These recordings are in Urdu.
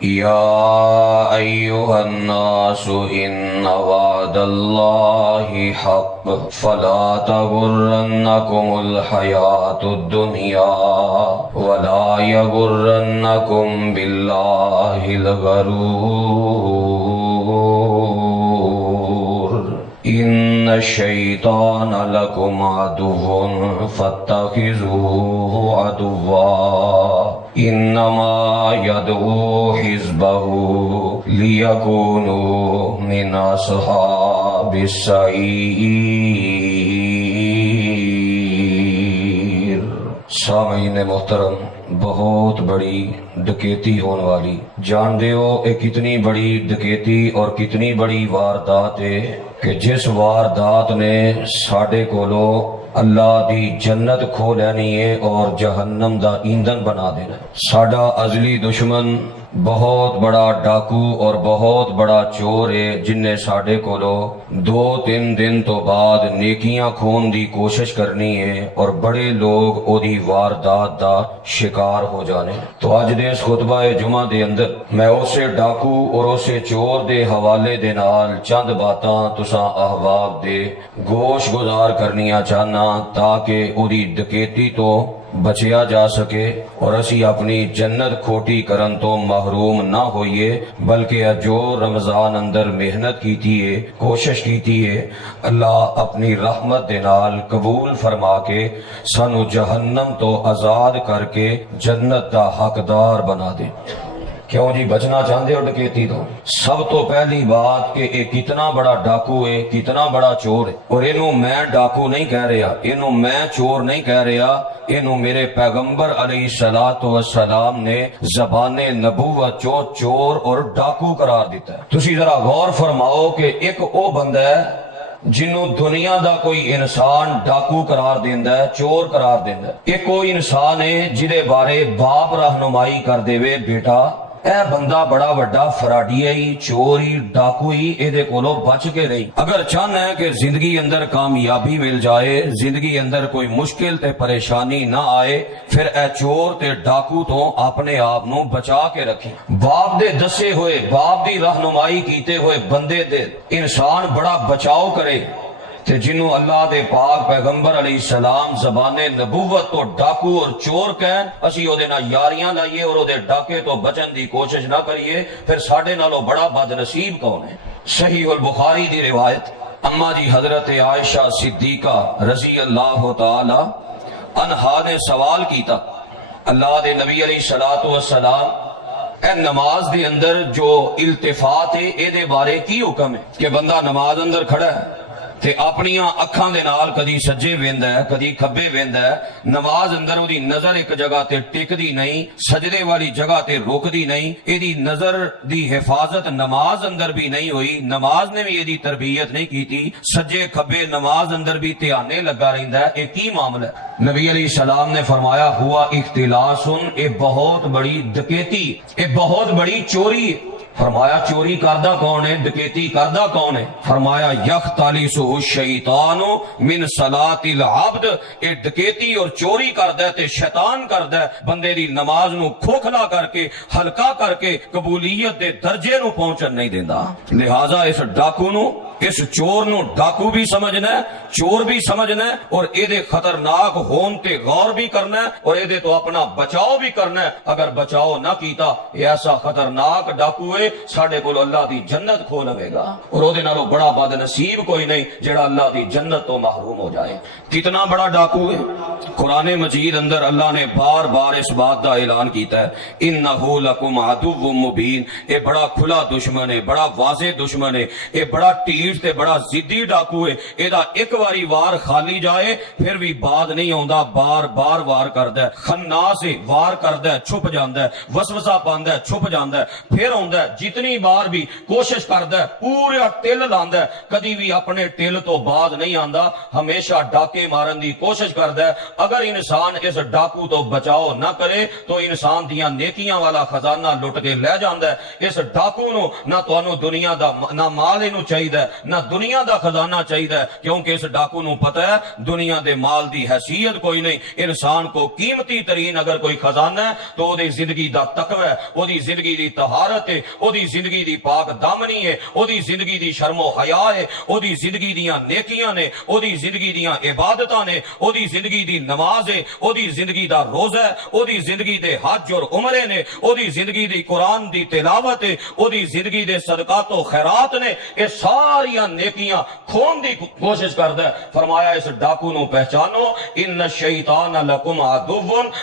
يا أيها الناس إن وعد الله حق فلا تغرنكم الحياة الدنيا ولا يغرنكم بالله الغرور إن الشيطان لكم عدو فاتخذوه عدوا انما يدعو حزبه ليكونوا من اصحاب السعیر۔ سامعین محترم، بہت بڑی ڈکیتی ہونے والی، جان دے ہو ایک کتنی بڑی ڈکیتی اور کتنی بڑی واردات ہے کہ جس واردات نے ساڈے کولو اللہ دی جنت کھو لینی ہے اور جہنم دا ایندھن بنا دینا ہے۔ ساڈا ازلی دشمن بہت بڑا ڈاکو اور بہت بڑا چور ہے جن نے ساڈے کولو 2-3 دن تو بعد نیکیاں کھون دی کوشش کرنی ہے اور بڑے لوگ او دی واردات دا شکار ہو جانے۔ تو اج دے اس خطبہ جمعہ دے اندر میں اسے ڈاکو اور اسے چور دے حوالے دے نال چند باتاں تساں احباب دے گوش گزار کرنیاں چاہنا تاکہ او دی ڈکیتی تو بچیا جا سکے اور اسی اپنی جنت کھوٹی کرن تو محروم نہ ہوئیے، بلکہ جو رمضان اندر محنت کیتی ہے، کوشش کیتی ہے، اللہ اپنی رحمت دے نال قبول فرما کے سانو جہنم تو آزاد کر کے جنت دا حقدار بنا دے۔ کیوں جی بچنا چاہتے ہو ڈکیتی تو؟ سب تو پہلی بات کہ یہ کتنا بڑا ڈاکو ہے، کتنا بڑا چور ہے، اور اینوں میں ڈاکو نہیں کہہ رہا، اینوں میں چور نہیں کہہ رہا، اینوں میرے پیغمبر علیہ السلام نے زبان نبوت چور اور ڈاکو قرار دیتا ہے۔ تسی ذرا غور فرماؤ کہ ایک او بندہ ہے جنوں دنیا دا کوئی انسان ڈاکو قرار دیندا ہے، چور قرار دیندا ہے۔ ایک کوئی انسان ہے جدے بارے باپ رہنمائی کر دے وے بیٹا اے بندہ بڑا وڈا فراڈی ہے، چوری ڈاکوئی اے دے کولو بچ کے رہی۔ اگر چاہنا ہے کہ زندگی اندر کامیابی مل جائے، زندگی اندر کوئی مشکل تے پریشانی نہ آئے، پھر اے چور تے ڈاکو تو اپنے آپ نو بچا کے رکھیں۔ باپ دے دسے ہوئے، باپ دی رہنمائی کیتے ہوئے بندے دے انسان بڑا بچاؤ کرے تے جنوں اللہ دے پاک پیغمبر علیہ السلام زبان نبوت تو ڈاکو اور چور کہن، اسی او دے نہ یاریاں لائیے اور او دے ڈاکے تو بچن دی کوشش نہ کریے، پھر ساڈے نالوں بڑا بد نصیب کون ہے؟ صحیح البخاری دی روایت، اما جی حضرت عائشہ صدیقہ رضی اللہ تعالی عنہا نے سوال کیتا، اللہ دے نبی علیہ السلام اے نماز دے اندر جو التفات ہے اے دے بارے کی حکم ہے کہ بندہ نماز اندر کھڑا ہے تے اپنیاں اکھاں دے نال کدی سجے ویندا ہے کدی کھبے ویندا ہے، نماز اندر دی نظر ایک جگہ تے ٹکدی نہیں، سجدے والی جگہ تے رکدی نہیں، ایدی نظر دی حفاظت نماز اندر بھی نہیں ہوئی، نماز نے بھی ایدی تربیت نہیں کیتی، سجے کھبے نماز اندر بھی دھیانے لگا رہندا ہے، اے کی معاملہ ہے؟ نبی علیہ السلام نے فرمایا ہوا اختلاس، اے بہت بڑی ڈکیتی، اے بہت بڑی چوری ہے۔ فرمایا چوری کردہ کون ہے، ڈکیتی کردہ کون ہے؟ فرمایا یختلسہ الشیطان من صلاۃ العبد، اے ڈکیتی اور چوری کردہ تے شیطان کردہ بندے دی نماز نو کھوکھلا کر کے ہلکا کر کے قبولیت دے درجے نو پہنچن نہیں دیندا۔ لہذا اس ڈاکو نو، اس چور نو ڈاکو بھی سمجھنا ہے، چور بھی سمجھنا ہے، اور اے دے خطرناک ہون تے غور بھی کرنا ہے، اور اے دے تو اپنا بچاؤ بھی کرنا ہے۔ اگر بچاؤ نہ کیتا یہ ایسا خطرناک ڈاکو ہے ساڈے کول اللہ دی جنت کھو لوے گا، اور او دے نالوں بڑا بد نصیب کوئی نہیں جڑا اللہ دی جنت تو محروم ہو جائے۔ کتنا بڑا ڈاکو ہے؟ قرآن مجید اندر اللہ نے بار بار اس بات دا اعلان کیتا ہے انہ لکم عدو مبین، اے بڑا کھلا دشمن ہے، بڑا واضح دشمن ہے، اے بڑا ٹیٹ تے بڑا ضدی ڈاکو ہے، اے دا ایک واری وار خالی جائے پھر بھی بعد نہیں آندا، بار بار وار کردا ہے، خناس ہے، وار کردا ہے چھپ جاندا ہے، وسوسہ پاندا ہے چھپ جاندا ہے، پھر آندا ہے، جتنی بار بھی کوشش کردا ہے پورا ٹل لاندا ہے، کدی بھی اپنے ٹل تو بعد نہیں آندا، ہمیشہ ڈاکے مارن دی کوشش کردا ہے۔ اگر انسان اس ڈاکو تو بچاؤ نہ کرے تو انسان دیاں نیکیاں والا خزانہ لٹ کے لے جاندا ہے۔ اس ڈاکو نو نہ تانوں دنیا دا نہ مال اینو چاہیدا ہے، نہ دنیا دا خزانہ چاہیے، کیونکہ اس ڈاکو نو پتہ ہے دنیا دے مال دی حیثیت کوئی نہیں۔ انسان کو قیمتی ترین اگر کوئی خزانہ ہے تو وہ زندگی دا تقوی ہے، وہ زندگی دی طہارت ہے، وہ زندگی دی پاک دامنی ہے، وہ زندگی دی شرم و حیا ہے، وہ زندگی دیاں نیکیاں نے، وہ زندگی دیاں عبادتاں نے، وہ زندگی دی نماز ہے، وہ زندگی دا روزہ ہے، وہ زندگی دے حج اور عمرے نے، وہ زندگی دی قرآن دی تلاوت ہے، وہ زندگی دے صدقات و خیرات نے، یہ ساریاں نیکیاں کھون دی کوشش کردا ہے۔ فرمایا اس ڈاکو نو پہچانو، ان الشیطان لکم عدو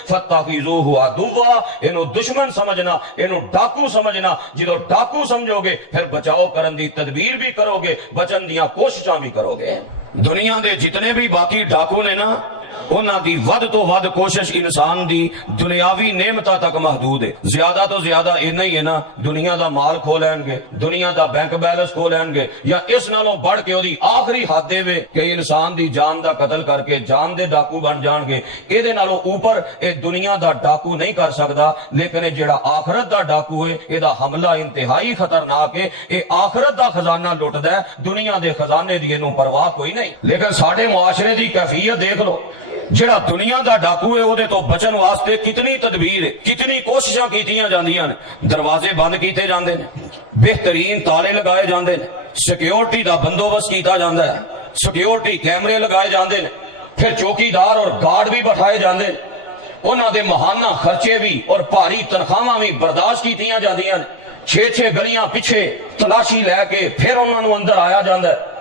فاتخذوہ عدوا، انو دشمن سمجھنا، انو ڈاکو سمجھنا۔ جدو ڈاکو سمجھو گے پھر بچاؤ کرن دی تدبیر بھی کرو گے، بچن دیاں کوششاں بھی کرو گے۔ دنیا دے جتنے بھی باقی ڈاکو نے نا، انہاں دی ود تو ود کوشش انسان دی دنیاوی نعمتاں تک محدود ہے۔ زیادہ تو زیادہ اینا ہی ہے نا، دنیا دا مال کھو لین گے، دنیا دا بینک بیلنس کھو لین گے، یا اس نالوں بڑھ کے دی آخری حد دے وے کہ انسان دی جان دا قتل کر کے جان دے ڈاکو بن جان گے۔ اے دے نالوں اوپر اے دنیا دا ڈاکو نہیں کر سکدا، لیکن اے جڑا آخرت دا ڈاکو ہے، اے دا حملہ انتہائی خطرناک ہے۔ اے آخرت دا خزانہ لٹدا ہے، دنیا دے خزانے دی انہوں پرواہ کوئی نہیں۔ لیکن ساڈے معاشرے دی کیفیت دیکھ لو، جڑا دنیا دا ڈاکو ہے وہ تو بچن واسطے کتنی تدبیر ہے، کتنی کوششاں کیتیاں جاندیاں نے، دروازے بند کیتے جاندے نے، بہترین تالے لگائے جاندے نے، سیکیورٹی دا بندوبست کیتا جاندا ہے، سیکیورٹی کیمرے لگائے جاندے نے، پھر چوکیدار اور گارڈ بھی بٹھائے جاندے نے، انہاں دے ماہانہ خرچے بھی اور بھاری تنخواہاں بھی برداشت کیتیاں جاندیاں نے، 6 گلیاں پیچھے تلاشی لے کے پھر انہاں نو اندر آیا جاندا ہے،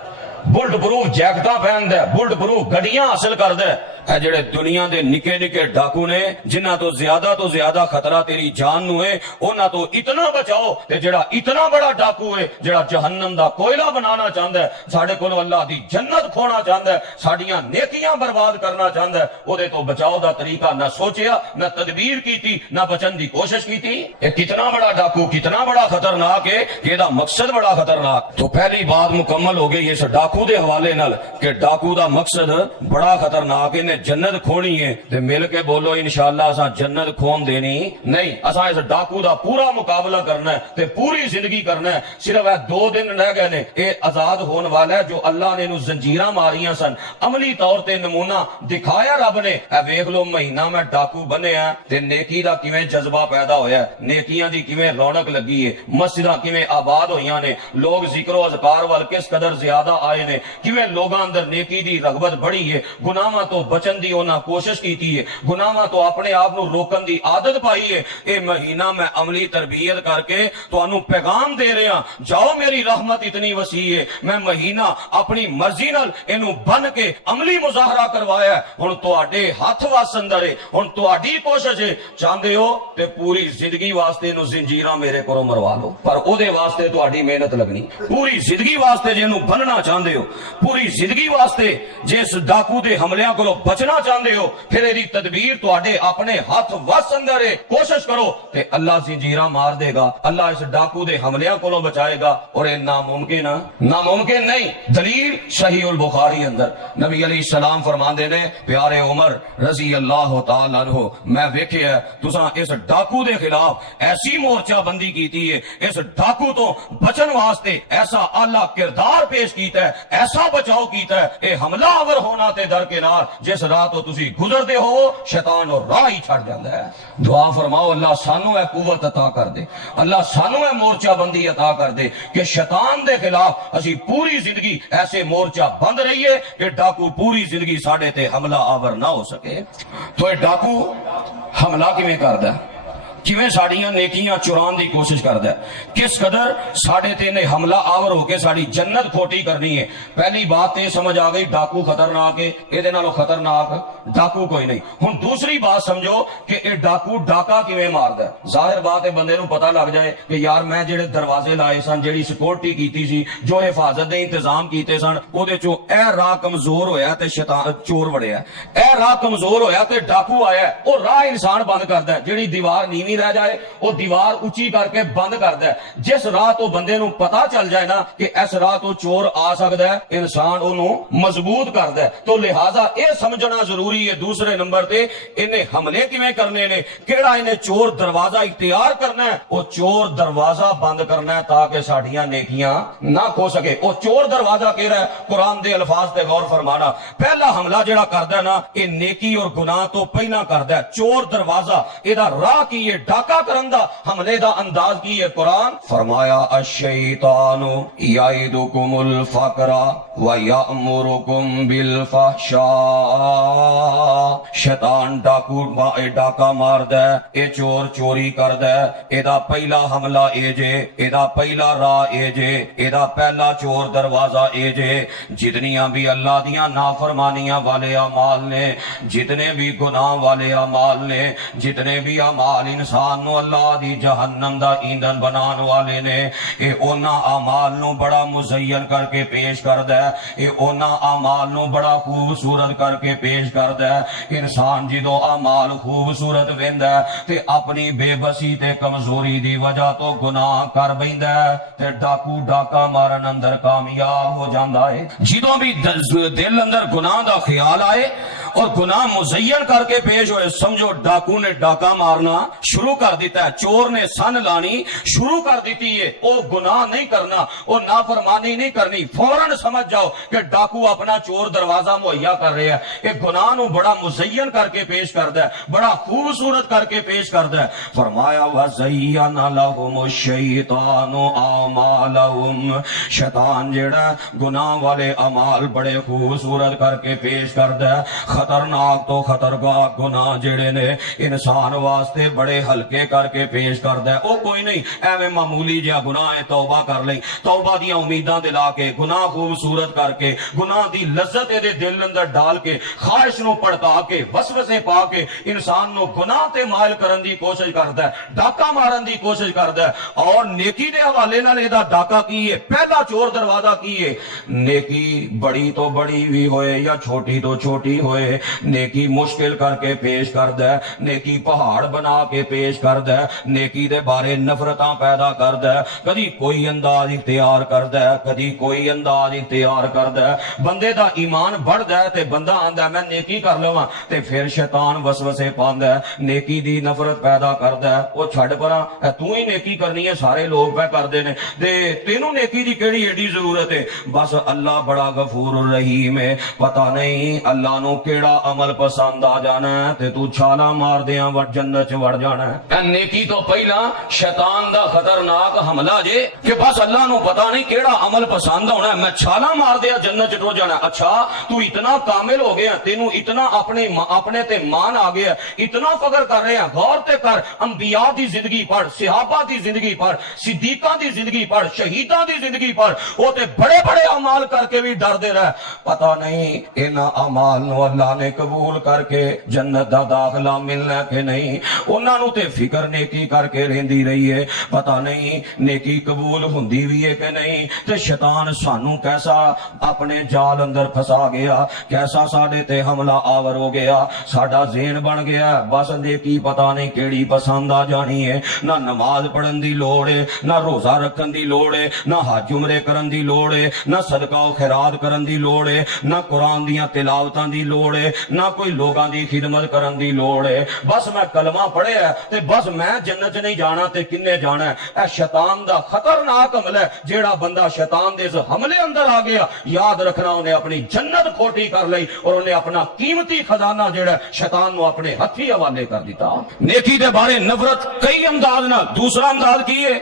بلٹ پروف جیکٹاں پہندا ہے، بلٹ پروف گڈیاں حاصل کردا ہے۔ اے جڑے دنیا دے نکے نکے ڈاکو نے، جنہاں تو زیادہ خطرہ تیری جان نو ہے، انہاں تو اتنا بچاؤ تے جڑا اتنا بڑا ڈاکو ہے، جڑا جہنم دا کوئلہ بنانا چاہندا ہے، ساڈے کولوں اللہ دی جنت کھونا چاہندا ہے، ساڈیاں نیکیاں برباد کرنا چاہندا ہے، او دے تو بچاؤ دا طریقہ نہ سوچیا، نہ تدبیر کیتی، نہ بچن دی کوشش کیتی۔ اے کتنا بڑا ڈاکو، کتنا بڑا خطرناک ہے کہ ادا مقصد بڑا خطرناک۔ تو پہلی بات مکمل ہو گئی اس ڈاکو دے حوالے نال کہ ڈاکو دا مقصد بڑا خطرناک ہے، جنت کھونی ہے تے مل کے بولو انشاءاللہ اساں جنت کھون دینی نہیں، اساں اس ڈاکو دا پورا مقابلہ کرنا ہے تے پوری زندگی کرنا ہے۔ صرف 2 دن رہ گئے نے، اے آزاد ہون والا ہے جو اللہ نے انہوں زنجیراں ماریاں سن، عملی طور تے نمونہ دکھایا رب نے۔ اے ویکھ لو مہینہ میں ڈاکو بنے ہیں تے نیکی دا کیویں جذبہ پیدا ہویا ہے، نیکیاں دی کیویں رونق لگی ہے، مسجداں کیویں آباد ہویاں نے، لوگ ذکر و اذکار وال کس قدر زیادہ آئے نے، کیویں لوگاں اندر نیکی دی رغبت بڑھی ہے، گناہاں تو بچن دی انہاں کوشش کیتی ہے، گناہاں تو اپنے آپ نو روکن دی عادت پائی ہے۔ اے مہینہ میں عملی تربیت کر کے تو انہوں پیغام دے رہے ہیں، جاؤ میری رحمت اتنی وسیع ہے، میں مہینہ اپنی مرضی نال انہوں بن کے عملی مظاہرہ کروایا ہے، ہن تواڈے ہاتھ واس اندر ہے، ہن تواڈی کوشش ہے، چاہندے ہو تے پوری زندگی واسطے انہوں زنجیراں میرے کولوں مروا لو، پر او دے واسطے تواڈی محنت لگنی، پوری زندگی واسطے جے انہوں بننا چاہندے ہو، پوری زندگی واسطے جس ڈاکو دے حملیاں کولوں بچنا چاہندے ہو، پھر ایدی تدبیر تواڈے اپنے ہاتھ وس اندر ہے، کوشش کرو تے اللہ زنجیراں مار دے گا، اللہ اس ڈاکو دے حملیاں کولوں بچائے گا، اور اے ناممکن نہیں۔ دلیل صحیح البخاری اندر نبی علیہ السلام فرماندے نے، پیارے عمر رضی اللہ تعالی عنہ، میں ویکھیا تساں اس ڈاکو دے خلاف ایسی مورچہ بندی کیتی ہے، اس ڈاکو تو بچن واسطے ایسا اعلیٰ کردار پیش کیتا ہے، ایسا بچاؤ کیتا ہے، اے حملہ آور ہونا تے درکنار، جس راہ تو تسی گزر دے ہو شیطان اور راہ ہی چھڑ جاندا ہے۔ دعا فرماؤ اللہ سانو اے قوت عطا کر دے، اللہ سانو اے مورچہ بندی عطا کر دے کہ شیطان دے خلاف اسی پوری زندگی ایسے مورچہ بند رہیے کہ ڈاکو پوری زندگی ساڑے تے حملہ آور نہ ہو سکے۔ تو اے ڈاکو حملہ کیویں کردا ہے، کیویں ساڑیاں نیکیاں چران دی کوشش کردا ہے، کس قدر ساڑے تے نے حملہ آور ہو کے ساڑی جنت کھوٹی کرنی ہے۔ پہلی بات تے سمجھ آ گئی ڈاکو خطرناک ہے، اے دے نالوں خطرناک ڈاکو کوئی نہیں۔ ہن دوسری بات سمجھو کہ اے ڈاکو ڈاکا کیویں ماردا ہے۔ ظاہر بات ہے بندے نو پتہ لگ جائے کہ یار میں جڑے دروازے لائے سن، جڑی سیکورٹی کیتی سی، جو حفاظت دے انتظام کیتے سن، او دے چوں اے راہ کمزور ہویا تے شیطان چور وڑیا، اے راہ کمزور ہویا تے ڈاکو آیا، او راہ انسان بند کردا ہے، جڑی دیوار نیویں نہیں رہ جائے وہ دیوار اچھی کر کے بند کرتا ہے. جس راہ تو بندے نو پتا چل جائے نا کہ اس راہ تو چور آ سکتا ہے انسان انہوں مضبوط کرتا ہے. تو لہذا یہ سمجھنا ضروری ہے. دوسرے نمبر تے انہیں حملے کیویں کرنے نے, کیڑا انہیں چور دروازہ اختیار کرنا ہے, وہ چور دروازہ بند کرنا ہے تاکہ ساڈیاں نیکیاں نہ کھو سکے. وہ چور دروازہ کہہ ہے قرآن دے الفاظ تے غور فرمانا. پہلا حملہ جڑا کردا ہے نا یہ نیکی اور گناہ تو پہلا کردا ہے. چور دروازہ ایدا راہ کی ہے, ڈاکہ کرن دا حملے دا انداز کی ہے. قرآن فرمایا الشیطان یعدکم الفقر ویأمرکم بالفحشاء. شیطان ڈاکہ ماردا ہے, اے چور چوری کردا ہے. ایدا پہلا حملہ اے جے, ایدا پہلا راہ اے جے, ایدا پہلا چور دروازہ اے جے. جتنیاں بھی اللہ دیاں نافرمانیاں والے اعمال نے, جتنے بھی گناہ والے اعمال نے, جتنے بھی اعمال انسان نو اللہ دی جہنم دا ایندھن بنان والے نے, اے اونا اعمال نو بڑا مزین کر کے پیش کردا ہے. اے اونا اعمال نو بڑا خوبصورت کر کے پیش کردا ہے. انسان جدوں اعمال خوبصورت ویندا ہے تے اپنی بے بسی تے کمزوری دی وجہ تو گناہ کر بیندا ہے تے ڈاکو ڈاکا مارن اندر کامیاب ہو جاندا ہے. جدوں بھی دل اندر گناہ دا خیال آئے اور گناہ مزین کر کے پیش ہوئے, سمجھو ڈاکو نے ڈاکہ مارنا شروع کر دیتا ہے, چور نے سن لانی شروع کر دیتی ہے. وہ گناہ نہیں کرنا, وہ نافرمانی نہیں کرنی, فوراً سمجھ جاؤ کہ ڈاکو اپنا چور دروازہ مہیا کر رہے ہیں. ایک گناہ نو بڑا مزین کر کے پیش کردا ہے, بڑا خوبصورت کر کے پیش کردا ہے. فرمایا وَزَيَّنَ لَهُمُ الشَّيْطَانُ أَعْمَالَهُمْ. شیطان جیڑا گناہ والے اعمال بڑے خوبصورت کر کے پیش کردا ہے. خطرناک تو خطرناک گناہ جڑے نے انسان واسطے بڑے ہلکے کر کے پیش کردا ہے. او کوئی نہیں ایویں معمولی جہا گناہ ہے, توبہ کر لیں, توبہ دیاں امیداں دلا کے گناہ خوبصورت کر کے گناہ دی لذت دے دل اندر ڈال کے خواہش نو پڑکا کے وسوسے پا کے انسان نو گناہ تے مائل کرن دی کوشش کردا ہے, ڈاکہ مارن دی کوشش کردا ہے. اور نیکی دے حوالے نال ایدا ڈاکہ کی ہے, پہلا چور دروازہ کی ہے. نیکی بڑی تو بڑی بھی ہوئے یا چھوٹی تو چھوٹی ہوئے, نیکی مشکل کر کے پیش کردا ہے, نیکی پہاڑ بنا کے پیش کردا ہے, نیکی دے بارے نفرتاں پیدا کردا ہے. کدی کوئی انداز اختیار کردا ہے, کدی کوئی انداز اختیار کردا ہے. بندے دا ایمان بڑھدا ہے تے بندہ آندا ہے میں نیکی کر لواں, تے پھر شیطان وسوسے پاندا ہے, نیکی دی نفرت پیدا کردا ہے. او چھڈ پراں تو ہی نیکی کرنی ہے, سارے لوگ پہ کردے نے, تے تینوں نیکی دی کیڑی ایڈی ضرورت ہے. بس اللہ بڑا غفور الرحیم ہے, پتہ نہیں اللہ نو کیڑا عمل پسند آ جانا ہے تے تو چھالا مار دیاں وڑ جنت چ وڑ جانا ہے. نیکی تو پہلا شیطان دا خطرناک حملہ جے کہ بس اللہ نو پتہ نہیں کیڑا عمل پسند ہونا ہے, میں چھالا مار دیا جنت چ ٹر جانا ہے. اچھا تو اتنا کامل ہو گیا, تینوں اتنا اپنے تے مان آ گیا, اتنا فخر کر رہے ہیں. غور تے کر, انبیاء دی زندگی پڑھ, صحابہ دی زندگی پڑھ, صدیقاں دی زندگی پڑھ, شہیداں دی زندگی پڑھ, وہ تے بڑے بڑے اعمال کر کے بھی ڈر دے رہے, پتہ نہیں انہاں اعمال نو اللہ نے قبول کر کے جنت دا داخلہ ملنا کہ نہیں. انہاں نو تے فکر نیکی کر کے رہندی رہی ہے, پتہ نہیں نیکی قبول ہوندی بھی ہے کہ نہیں. تے شیطان سانو کیسا اپنے جال اندر پھسا گیا, کیسا ساڈے تے حملہ آور ہو گیا, ساڈا ذہن بن گیا بس نیکی پتہ نہیں کیڑی پسند آ جانی ہے. نہ نماز پڑھن دی لوڑ ہے, نہ روزہ رکھن دی لوڑ ہے, نہ حج عمرے کرن دی لوڑ ہے, نہ صدقہ و خیرات کرن دی لوڑ ہے, نہ قرآن دیاں تلاوتاں دی لوڑ ہے, نہ کوئی لوگاں دی خدمت کرن دی لوڑ ہے. بس میں کلمہ پڑھیا تے بس میں جنت نہیں جانا تے کنے جانا ہے. اے شیطان دا خطرناک عمل ہے. جیڑا بندہ شیطان دے اس حملے اندر آ گیا, یاد رکھنا انہیں اپنی جنت کھوٹی کر لئی اور انہیں اپنا قیمتی خزانہ جیڑا شیطان نو اپنے ہتھی حوالے کر دیتا. نیکی دے بارے نفرت کئی انداز نہ. دوسرا انداز کی ہے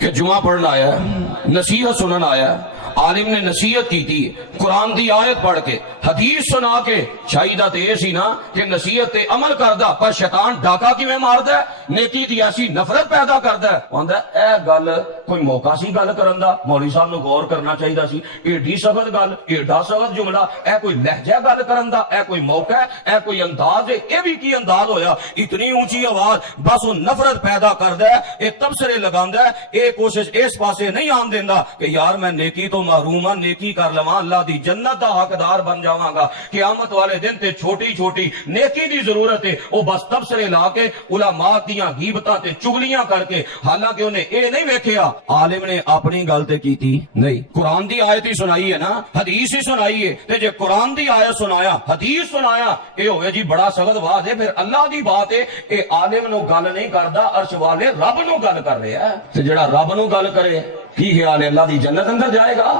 کہ جمعہ پڑھنا آیا ہے, نصیحت سنن آیا ہے, عالم نے نصیحت کی تھی, قرآن دی آیت پڑھ کے حدیث سنا کے چاہیدہ تے یہ سی نا کہ نصیحت تے عمل کردا, پر شیطان ڈاکہ کیویں ماردا ہے, نیکی دی ایسی نفرت پیدا کردا ہے. آندا اے گل کوئی موقع سی گل کرن دا, مولوی صاحب نو غور کرنا چاہیدا سی, ایڈی سخت گل, ایڈا سخت جملہ, اے کوئی لہجہ گل کرن دا, اے کوئی موقع ہے, اے کوئی انداز ہے, اے بھی کی انداز ہویا, اتنی اونچی آواز. بس وہ نفرت پیدا کردا ہے, اے تبصرے لگاندا ہے, اے کوشش اس پاسے نہیں آن دیندا کہ یار میں نیکی تو محروم ہاں نیکی کر لواں اللہ دی جنت دا حقدار بن جاواں گا قیامت والے دن تے چھوٹی چھوٹی نیکی دی ضرورت ہے وہ بس تبصرے لا کے علماء دیاں غیبتاں تے چگلیاں کر کے حالانکہ انہیں اے نہیں ویکھیا عالم نے اپنی گل تے کیتی نہیں قرآن دی آیت ہی سنائی ہے نا حدیث ہی سنائی ہے تے جے قرآن دی آیت سنایا حدیث سنایا اے ہوئے جی بڑا سخت واضح پھر اللہ دی بات ہے اے عالم نو گل نہیں کردا عرش والے رب نو گل کر رہا ہے تے جڑا رب نو گل کرے کی خیال ہے اللہ دی جنت اندر جائے گا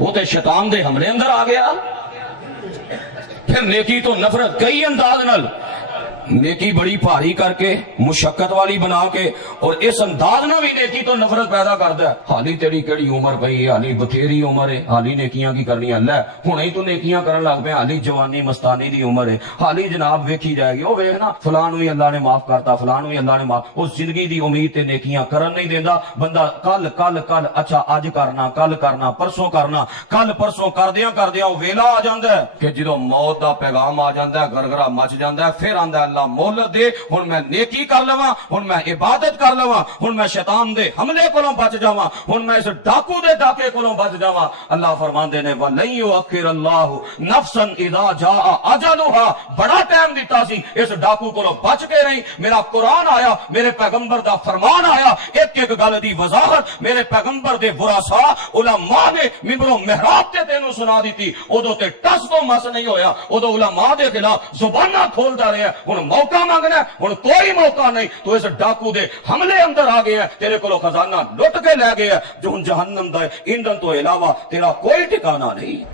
وہ تے شیطان دے حملے اندر آ گیا پھر نیکی تو نفرت کئی انداز نال نیکی بڑی بھاری کر کے مشقت والی بنا کے اور اس انداز نہ بھی نیکی تو نفرت پیدا کرتا ہے حالی تیری کیڑی عمر پئی ہے حالی بتھیری عمر ہے حالی نیکیاں کی کرنی ہے لے ہن ہی تو نیکیاں کرن لگ پے حالی جوانی مستانی دی عمر ہے حالی جناب ویکھی جائے گی او ویکھنا فلاں نو ہی اللہ نے معاف کرتا فلاں نو ہی اللہ نے معاف اس زندگی دی امید تے نیکیاں کرن نہیں دیندا بندہ کل کل کل اچھا اج کرنا کل کرنا پرسوں کرنا کل پرسوں کردیاں ویلا آ جاندا ہے کہ جدوں موت دا پیغام آ جاندا ہے گرگرا مچ جاندا ہے پھر آندا ہے اللہ مہلت دے ہن میں نیکی کر لواں ہن میں عبادت کر لواں ہن میں شیطان دے حملے کولوں بچ جاواں ہن میں اس ڈاکو دے ڈاکے کولوں بچ جاواں اللہ فرماندے نے وَلَن يُؤَخِّرَ اللَّهُ نَفْسًا إِذَا جَاءَ أَجَلُهَا بڑا ٹائم دیتا سی اس ڈاکو کولوں بچ کے نہیں میرا قرآن آیا میرے پیغمبر دا فرمان آیا ایک ایک گل دی وضاحت میرے پیغمبر دے ورثاء علماء نے منبر و محراب تے تینوں سنا دیتی اودوں تے ٹس تو مس نہیں ہویا اودوں علماء دے خلاف زباناں کھولدا رہیا ہن موقع مانگنا ہن کوئی موقع نہیں تو اس ڈاکو دے حملے اندر آ گیا تیرے کولوں خزانہ لٹ کے لے گیا جو ہن جہنم دا ایندھن تو علاوہ تیرا کوئی ٹھکانہ نہیں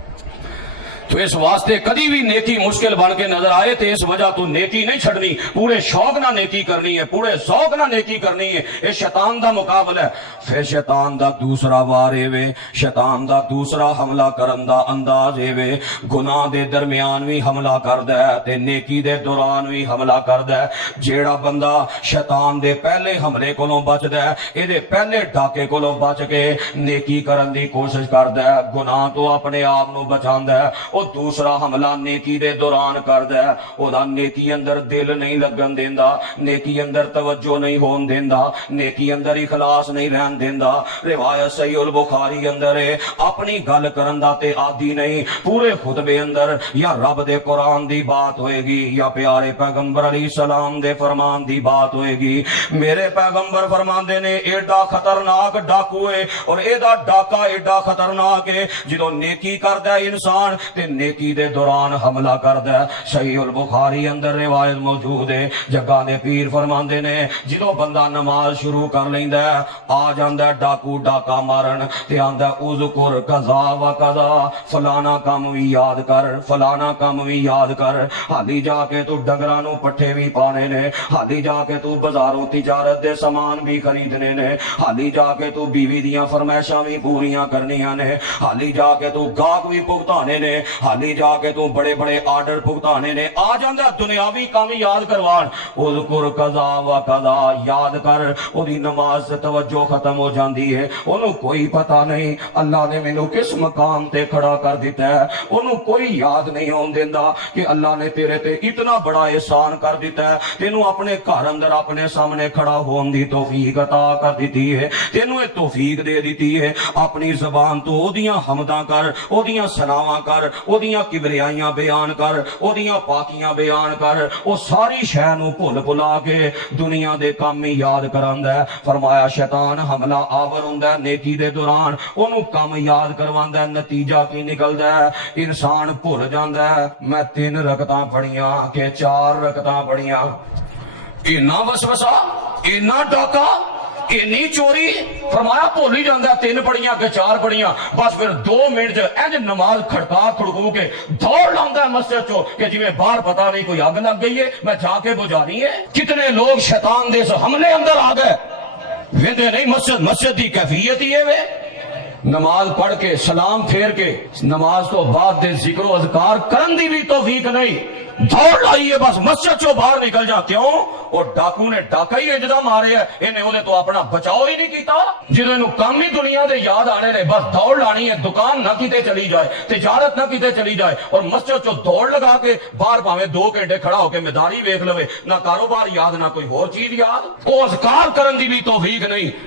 تو اس واسطے کدی بھی نیکی مشکل بن کے نظر آئے تو اس وجہ تو نیکی نہیں چھڑنی پورے شوق نہ نیکی کرنی ہے پورے ذوق نہ نیکی کرنی ہے یہ شیطان دا مقابلہ ہے پھر شیطان دا دوسرا وار اے وے شیطان دا دوسرا حملہ کرن دا انداز اے وے گناہ دے درمیان بھی حملہ کردا ہے تے نیکی دے دوران بھی حملہ کردا ہے جیڑا بندہ شیطان دے پہلے حملے کولوں بچدا ہے اے دے پہلے ڈاکے کولوں بچ کے نیکی کرن دی کوشش کردا ہے گناہ تو اپنے آپ نو بچاندا ہے او دوسرا حملہ نیکی دے دوران کردا ہے او دا نیکی اندر دل نہیں لگن دیندا نیکی اندر توجہ نہیں ہون دیندا نیکی اندر اخلاص نہیں رہن دیندا روایت صحیح البخاری اندر ہے اپنی گل کرن دا تے عادی نہیں پورے خطبے اندر یا رب دے قرآن دی بات ہوئے گی یا پیارے پیغمبر علیہ السلام دے فرمان دی بات ہوئے گی میرے پیغمبر فرماندے نے ایڈا خطرناک ڈاکو ہے اور ایڈا ڈاکا ایڈا خطرناک ہے جدوں نیکی کردا ہے انسان تے نیکی دے دوران حملہ کردا ہے صحیح البخاری اندر روایت موجود ہے جگہ نے پیر فرماندے نے جدوں بندہ نماز شروع کر لیندا ہے آ جاندا ہے ڈاکو ڈاکا مارن تے آندا ہے اذکر قضا و قضا فلانا کام وی یاد کر فلانا کام وی یاد کر حالی جا کے تو ڈنگراں نو پٹھے بھی پانے نے حالی جا کے تو بازاروں تجارت دے سامان بھی خریدنے نے حالی جا کے تو بیوی دیاں فرمائشاں بھی پوریاں کرنیاں نے حالی جا کے تو گاہک بھی بھگتانے نے حالی جا کے تو بڑے بڑے آرڈر بھگتانے نے آ جاندا دنیاوی کام یاد کروان اذکر قضا و قضا یاد کر او دی نماز سے توجہ ختم ہو جاندی ہے اونوں کوئی پتہ نہیں اللہ نے مینوں کس مقام تے کھڑا کر دیتا ہے اونوں کوئی یاد نہیں ہون دیندا کہ اللہ نے تیرے تے اتنا بڑا احسان کر دیتا ہے تینوں اپنے گھر اندر اپنے سامنے کھڑا ہون دی توفیق عطا کر دیتی ہے تینوں یہ توفیق دے دیتی ہے اپنی زبان تو اودیاں حمداں کر اودیاں ثناواں کر اودیاں کبریائیاں بیان کر اودیاں پاکیاں بیان کر او ساری شے نو بھل بھلا کے دنیا دے کام ہی یاد کراندا ہے فرمایا شیطان حملہ آور ہوندا ہے نیکی دے دوران اونوں کام یاد کرواندا ہے نتیجہ کی نکلدا ہے انسان بھل جاندا ہے میں 3 رکعتاں پڑھیاں کہ 4 رکعتاں پڑھیاں اینا وسوسہ اینا ڈاکا اینی چوری فرمایا بھول ہی جاندا 3 پڑھیاں کہ 4 پڑھیاں بس پھر 2 منٹ انج نماز کھڑکا کھڑکو کے دوڑ لاؤندا ہے مسجد چو کہ جویں باہر پتہ نہیں کوئی اگ لگ گئی ہے میں جا کے بجھانی ہے کتنے لوگ شیطان دے اس حملے اندر آ گئے ویندے نہیں مسجد دی کیفیت ہی ہے وے نماز پڑھ کے سلام پھیر کے نماز تو بعد دے ذکر و اذکار کرن دی بھی توفیق نہیں دوڑ لائیے بس مسجد چو باہر نکل جا کیوں اور ڈاکو نے ڈاکا ہی اجدا مارے ہے انہیں تو اپنا بچاؤ ہی نہیں کیتا ਜਿਹਨੂੰ ਕੰਮ ਹੀ ਦੁਨੀਆ ਦੇ ਯਾਦ ਆਣੇ ਨੇ, ਬਸ ਦੌੜ ਲਾਣੀ ਹੈ, ਦੁਕਾਨ ਨਾ ਕਿਤੇ ਚਲੀ ਜਾਏ, ਤਿਜਾਰਤ ਨਾ ਕਿਤੇ ਚਲੀ ਜਾਏ, ਔਰ ਮਸਜਿਦ ਚੋਂ ਦੌੜ ਲਗਾ ਕੇ ਬਾਹਰ ਭਾਵੇਂ 2 ਘੰਟੇ ਖੜਾ ਹੋ ਕੇ ਮੈਦਾਨੀ ਵੇਖ ਲਵੇ, ਨਾ ਕਾਰੋਬਾਰ ਯਾਦ ਨਾ ਕੋਈ ਹੋਰ ਚੀਜ਼ ਯਾਦ। ਉਹ ਅਜ਼ਕਾਰ ਕਰਨ ਦੀ ਵੀ ਤੌਫੀਕ ਨਹੀਂ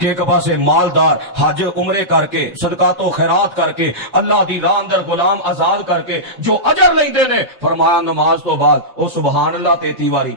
ਕਿ ਇੱਕ ਪਾਸੇ ਮਾਲਦਾਰ ਹਜ ਉਮਰੇ ਕਰਕੇ ਸਦਕਾਤੋ ਖੈਰਾਤ ਕਰਕੇ ਅੱਲਾਹ ਦੀ ਰਾਹ ਅੰਦਰ ਗੁਲਾਮ ਆਜ਼ਾਦ ਕਰਕੇ ਜੋ ਅਜਰ ਲੈਂਦੇ ਨੇ, ਫਰਮਾਇਆ ਨਮਾਜ਼ ਤੋਂ ਬਾਅਦ ਉਹ ਸੁਬਹਾਨ ਅੱਲਾਹ 33 ਵਾਰੀ,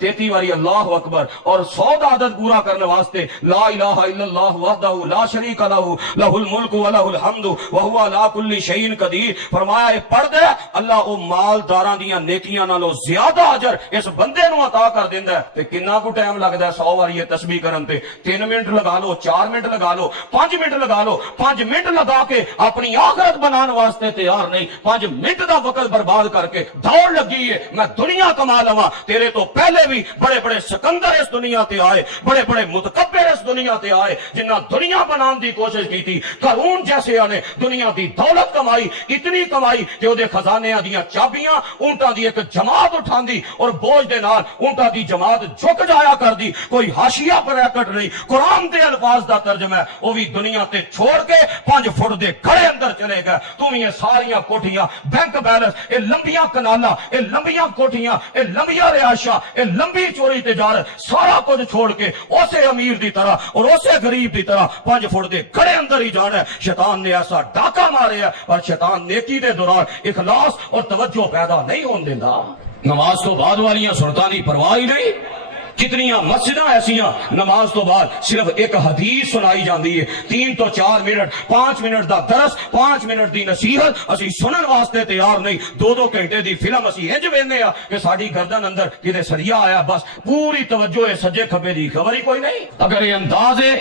33 ਵਾਰੀ ਅੱਲਾਹੁ ਅਕਬਰ اور 100 ਦਾ عدد پورا کرنے واسطے لا الہ الا اللہ وحدہ لا شریک لہ لہ الملک و لہ الحمد وہو علی کل شیء قدیر۔ فرمایا اے پڑھ دے اللہ او مالداراں دیاں نیکیاں نالوں زیادہ اجر اس بندے نو عطا کر دیندا ہے۔ تے کنا کو ٹائم لگدا ہے 100 واری یہ تسبیح کرن تے؟ 3 منٹ لگا لو، 4 منٹ لگا لو، 5 منٹ لگا لو۔ 5 منٹ لگا کے اپنی آخرت بنان واسطے تیار نہیں، 5 منٹ دا وقت برباد کر کے دوڑ لگی ہے میں دنیا کما لواں۔ تیرے تو پہلے بھی بڑے بڑے سکندر اس دنیا تے آئے، بڑے بڑے متکبر اس دنیا تے آئے جنہ دنیا بنان دی کوشش کی تھی۔ قارون جیسے نے دنیا دی دولت کمائی، اتنی کمائی کہ وہ خزانے دیاں چابیاں اونٹاں دی ایک جماعت اٹھاندی اور بوجھ دے نال اونٹاں دی جماعت جھک جایا کر دی، کوئی حاشیہ پر کٹ نہیں۔ قرآن دے الفاظ دا ترجمہ ہے وہ بھی دنیا تے چھوڑ کے 5 فٹ دے گھڑے اندر چلے گئے۔ تم یہ ساریاں کوٹھیاں، بینک بیلنس، اے لمبیاں کنالاں، اے لمبیاں کوٹھیاں، اے لمبیاں رہائشاں، اے لمبی چوری تجارت، سارا کچھ چھوڑ کے اسے امیر دی طرح اور اسے غریب دی طرح 5 فٹ دے گھڑے اندر ہی جانا ہے۔ شیطان نے ایسا ڈاکہ مارے ہے اور شیطان نیکی دے دوران اخلاص اور توجہ پیدا نہیں ہون دیندا۔ نماز تو بعد والیاں سنتاں دی پرواہ ہی نہیں۔ کتنیاں مسجداں ایسیاں نماز تو بعد صرف ایک حدیث سنائی جاندی ہے، 3 تو 4 منٹ، 5 منٹ دا درس، 5 منٹ دی نصیحت اسی سنن واسطے تیار نہیں۔ 2 گھنٹے دی فلم اسی انج ویندے ہاں کہ ساڈی گردن اندر کتے سریا آیا، بس پوری توجہ ہے سجے کھبے دی خبر ہی کوئی نہیں۔ اگر یہ انداز ہے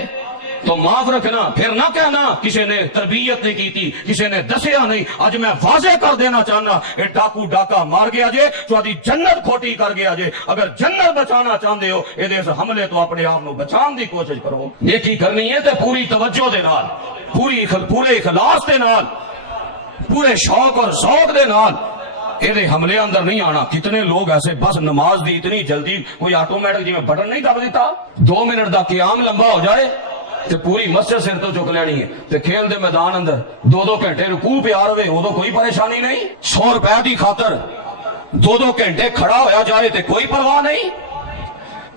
تو معاف رکھنا، پھر نہ کہنا کسی نے تربیت نہیں کی تھی، کسی نے دسیا نہیں۔ آج میں واضح کر دینا چاہنا یہ ڈاکو ڈاکا مار گیا جے تو آدھی جنت کھوٹی کر گیا جے۔ اگر جنت بچانا چاہتے ہو یہ حملے تو اپنے آپ بچان دی کوشش کرو۔ نیکی کرنی ہے تو پوری توجہ دے نال، پورے اخلاص دے نال، پورے شوق اور ذوق دے نال یہ حملے اندر نہیں آنا۔ کتنے لوگ ایسے بس نماز دی اتنی جلدی کوئی آٹومیٹک جی میں بٹن نہیں دب دیتا، 2 منٹ دا قیام لمبا ہو جائے تے پوری مسجد سر تو چک لینی ہے تے کھیل دے میدان اندر 2 گھنٹے رکوع پیار ہوئے وہ تو کوئی پریشانی نہیں۔ 100 روپے دی خاطر 2 گھنٹے کھڑا ہویا جائے تے کوئی پرواہ نہیں۔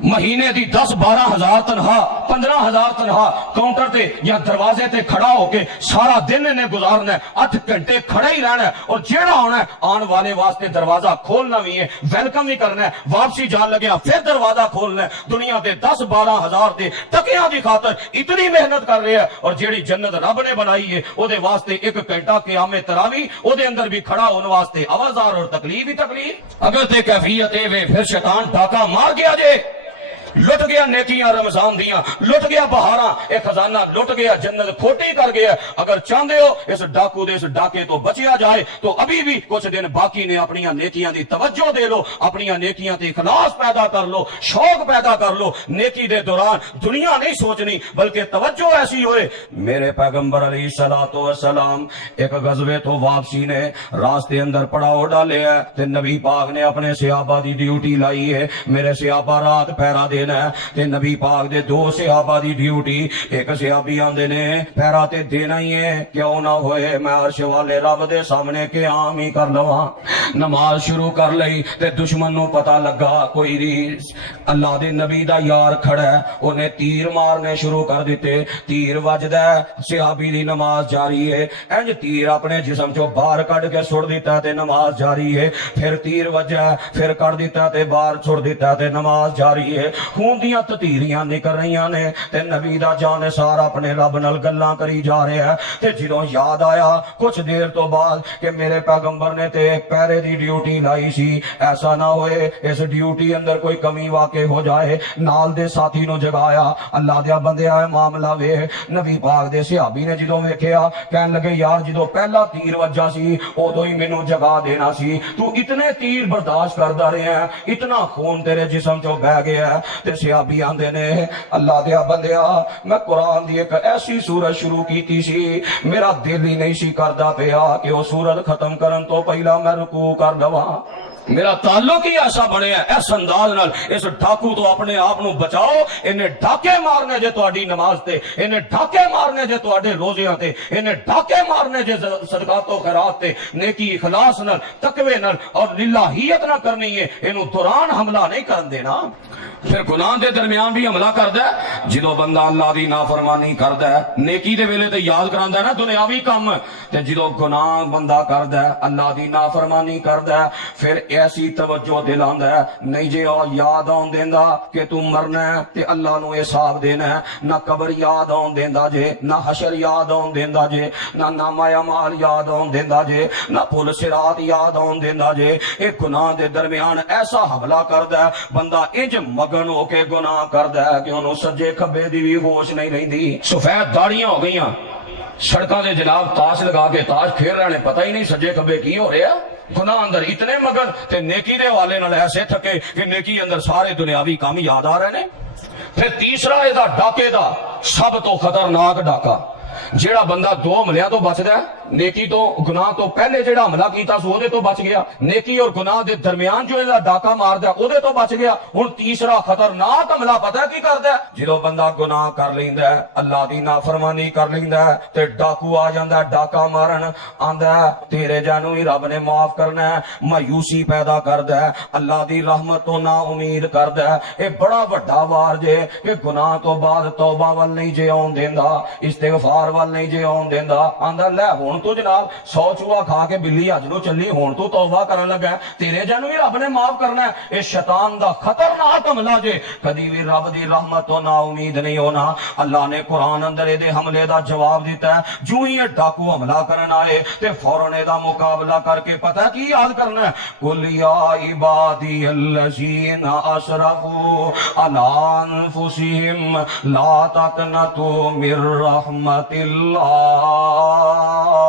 مہینے دی 10-12 ہزار تنخواہ، 15 ہزار تنخواہ کاؤنٹر تے یا دروازے تے کھڑا ہو کے سارا دن انہیں گزارنا ہے، 8 گھنٹے کھڑا ہی رہنا ہے، اور جیڑا ہونا ہے آن والے واسطے دروازہ کھولنا بھی ہے، ویلکم بھی کرنا ہے، واپسی جان لگیا پھر دروازہ کھولنا ہے۔ دنیا دے 10-12 ہزار دے ٹکیاں دی خاطر اتنی محنت کر رہے ہیں، اور جیڑی جنت رب نے بنائی ہے او دے واسطے 1 گھنٹہ قیام تراویح او دے اندر بھی کھڑا ہونے واسطے آوازار اور تکلیف ہی تکلیف۔ اگر تے کیفیت اے وے پھر شیطان ڈاکہ مار گیا جے، لٹ گیا نیکیاں رمضان دیاں، لٹ گیا بہاراں، ایک خزانہ لٹ گیا، جنت کھوٹی کر گیا۔ اگر چاہتے ہو اس ڈاکو دے اس ڈاکے تو بچیا جائے تو ابھی بھی کچھ دن باقی نے، اپنی نیکیاں دی توجہ دے لو، اپنی نیکیاں تے اخلاص پیدا کر لو، شوق پیدا کر لو۔ نیکی دے دوران دنیا نہیں سوچنی بلکہ توجہ ایسی ہوئے۔ میرے پیغمبر علیہ الصلوۃ والسلام ایک غزوے تو واپسی نے راستے اندر پڑاؤ ڈالے ہے تے نبی پاک نے اپنے صحابہ دی ڈیوٹی لائی ہے۔ میرے صحابہ رات پہرا دینا ہے تے نبی پاک دے 2 صحابہ دی ڈیوٹی، ایک صحابی آندے نے پہرا تے دینا ہی ہے، کیوں نہ ہوئے میں عرش والے رب دے سامنے قیام ہی کر لواں۔ نماز شروع کر لئی تے دشمن نو پتہ لگا کوئی اللہ دے نبی دا یار کھڑا ہے، انہیں تیر مارنے شروع کر دیتے۔ تیر وجدا ہے، صحابی دی نماز جاری ہے، انج تیر اپنے جسم چوں باہر کڈ کے سڑ دیتا تے نماز جاری ہے، پھر تیر وجا پھر کر دیتا تے باہر چھوڑ دیتا تے نماز جاری ہے۔ خون دیاں تتیریاں نکل رہیاں نے تے نبی دا جان سارا اپنے رب نال گلاں کری جا رہا ہے۔ تے جدوں یاد آیا کچھ دیر تو بعد کہ میرے پیغمبر نے تے پہرے دی ڈیوٹی لائی سی، ایسا نہ ہوئے اس ڈیوٹی اندر کوئی کمی واقع ہو جائے، نال دے ساتھی نو جگایا۔ اللہ دیا بندیا معاملہ وے نبی پاک دے صحابی نے جدوں ویکھیا کہن لگے یار جدوں پہلا تیر وجا سی ادوں ہی مینوں جگا دینا سی، تو اتنے تیر برداشت کردا رہیا ہے، اتنا خون تیرے جسم چوں بہ گیا ہے۔ تے صحابی آندے نے اللہ دیا بندیا میں قرآن دی ایک ایسی سورت شروع کیتی سی، میرا دل ہی نہیں سی کردا پیا کہ وہ سورت ختم کرن تو پہلا میں رکوع کر لواں۔ میرا تعلق ہی ایسا بنے ہے اس انداز نال اس ڈاکو تو اپنے آپ نو بچاؤ انہیں ڈاکے مارنے جے تہاڈی نماز تے انہیں ڈاکے مارنے جے تہاڈے روزیاں تے انہیں ڈاکے مارنے جے صدقات و خیرات تے نیکی اخلاص نال تقوی نال اور للہیت نہ کرنی ہے انہوں دوران حملہ نہیں کرن دینا پھر گناہ دے درمیان بھی حملہ کردا ہے جدوں بندہ اللہ دی نافرمانی کردا ہے نیکی دے ویلے تے یاد کراندا ہے نا دنیاوی کم تے جدوں گناہ بندہ کردا ہے اللہ دی نافرمانی کردا ہے پھر ایسی توجہ دلاندا ہے نہیں جے او یاد آن دیندا کہ تو مرنا ہے تے اللہ نو حساب دینا ہے نہ قبر یاد آن دیندا جے نہ حشر یاد آن دیندا جے نہ نامہ اعمال یاد آن دیندا جے نہ پل صراط یاد آن دیندا جے اے گناہ دے درمیان ایسا حملہ کردا ہے بندہ انج مگن ہو کے گناہ کردا ہے کہ انہوں سجے کھبے دی بھی ہوش نہیں رہندی سفید داڑیاں ہو گئیاں سڑکاں دے جناب تاش لگا کے تاش پھیر رہے ہیں پتہ ہی نہیں سجے کھبے کی ہو رہے ہیں گناہ اندر اتنے مگر تے نیکی دے والے نال ایسے تھکے کہ نیکی اندر سارے دنیاوی کام یاد آ رہے ہیں پھر تیسرا ادا ڈاکے دا سب تو خطرناک ڈاکا جیڑا بندہ دو حملیاں تو بچدا ہے نیکی تو گناہ تو پہلے جیڑا حملہ کیتا سو دے تو بچ گیا نیکی اور گناہ دے درمیان جو ادا ڈاکا ماردا ہے او دے تو بچ گیا ہن تیسرا خطرناک حملہ پتہ ہے کی کردا ہے جدوں بندہ گناہ کر لیندا ہے اللہ دی نافرمانی کر لیندا ہے تے ڈاکو آ جاندا ہے ڈاکا مارن آندا ہے تیرے جانوں ہی رب نے معاف کرنا ہے مایوسی پیدا کردا ہے اللہ دی رحمت تو نا امید کردا ہے اے بڑا بڑا وار جے کہ گناہ تو بعد توبہ ول نہیں جے اون دیندا استغفار ول نہیں جے اون دیندا آندا لے ہن تو جناب 100 چوہا کھا کے بلی اج نو چلی ہن تو توبہ کرن لگا تیرے جانوں ہی رب نے معاف کرنا ہے اے شیطان دا خطرناک حملہ جے کدی بھی رب دی رحمت تو نا امید نہیں ہونا اللہ نے قرآن اندر اے دے حملے دا جواب دیتا ہے جو ہی ڈاکو حملہ کرن آئے تے فوراً اے دا مقابلہ کر کے پتہ کی یاد کرنا ہے قل یا عبادی الذین اسرفوا علی انفسہم لا تقنطوا من رحمت اللہ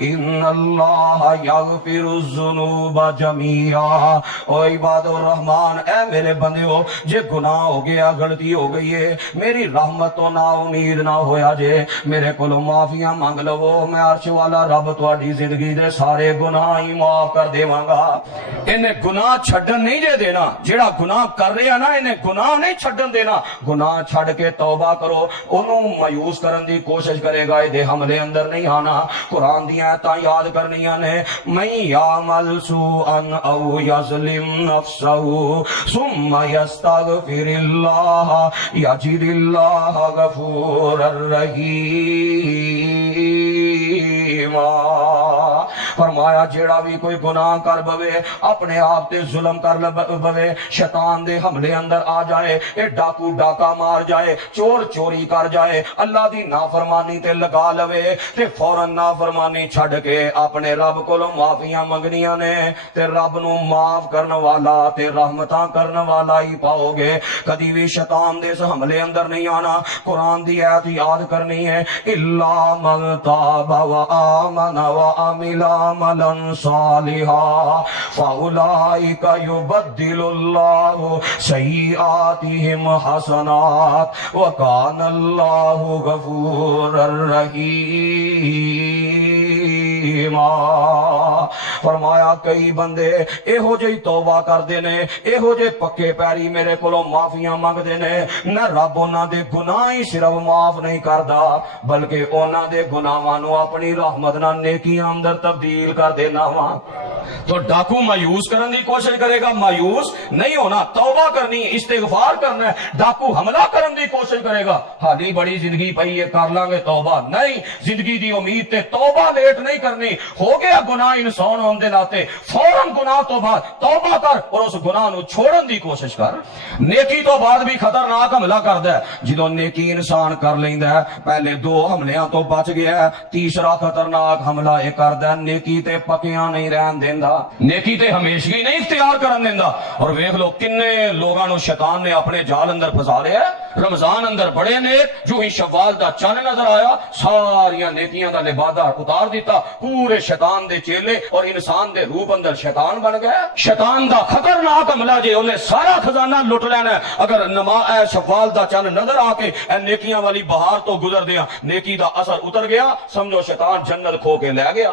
ان اللہ یغفر الذنوب جميعا او عباد الرحمن اے میرے بندیو جے گناہ ہو گیا غلطی ہو گئی ہے میری رحمت تو نا امید نہ ہویا جے میرے کولوں معافیاں مانگ لو میں عرش والا رب تہاڈی زندگی دے سارے گناہ ہی معاف کر دیواں گا انہیں گناہ چھڈن نہیں جے دینا جیڑا گناہ کر رہا نا انہیں گناہ نہیں چھڈن دینا گناہ چھڈ کے توبہ کرو انہوں مایوس کرن دی کوشش کرے گا دے حملے اندر نہیں آنا قرآن دیاں آیتاں یاد کرنیاں نے من یعمل سوءا او یظلم نفسہ ثم یستغفر اللہ یجد اللہ غفورا رحیما فرمایا جیڑا بھی کوئی گناہ کر بوے اپنے آپ تے ظلم کر بوے شیطان دے حملے اندر آ جائے اے ڈاکو ڈاکا مار جائے چور چوری کر جائے اللہ دی نافرمانی تے لگا لوے تے فوراً نافرمانی چھڑ کے اپنے رب کولوں معافیاں منگنیاں نے تے رب نو معاف کرن والا تے رحمتاں کرن والا ہی پاؤ گے کدی بھی شیطان دے اس حملے اندر نہیں آنا قرآن دی آیت یاد کرنی ہے الا من تاب و آمن و عمل عملا صالحا فاولئک یبدل اللہ سیئاتہم حسنات وکان اللہ غفورا رحیما فرمایا کئی بندے ایہو جی توبہ کر دینے ایہو جے پکے پیری میرے کولوں معافیاں مانگ دینے نہ رب انہاں دے گناہ ہی صرف معاف نہیں کردا بلکہ انہاں دے گناہاں نو اپنی رحمت نال نیکیاں اندر تبدیل کر دینا وا تو ڈاکو مایوس کرن دی کوشش کرے گا مایوس نہیں ہونا توبہ کرنی استغفار کرنا ہے ڈاکو حملہ کرن دی کوشش کرے گا حالی بڑی زندگی پئی ہے کر لیں گے توبہ نہیں زندگی دی امید تے توبہ لیٹ نہیں کرنی ہو گیا گناہ انسان ہون دے ناتے فوراً گناہ تو بعد توبہ کر اور اس گناہ نو چھوڑن دی کوشش کر نیکی تو بعد بھی خطرناک حملہ کردا ہے جدوں نیکی انسان کر لیندا ہے پہلے دو حملیاں تو بچ گیا ہے تیسرا خطرناک حملہ یہ کردا ہے نیکی تے پکیاں نہیں رہن دیندا نیکی تے ہمیشگی نہیں اختیار کرن دیندا اور ویکھ لو کنے لوگاں نو شیطان نے اپنے جال اندر پھسا لیا رمضان اندر بڑے نیک جو ہی شوال دا چن نظر آیا ساریاں نیکیاں دا لبادہ اتار دیتا پورے شیطان دے چیلے اور انسان دے روپ اندر شیطان بن گیا شیطان دا خطرناک حملہ جے انہیں سارا خزانہ لٹ لینا ہے اگر شوال دا چن نظر آ کے اے نیکیاں والی بہار تو گزر دیا نیکی دا اثر اتر گیا سمجھو شیطان جنت کھو کے لے گیا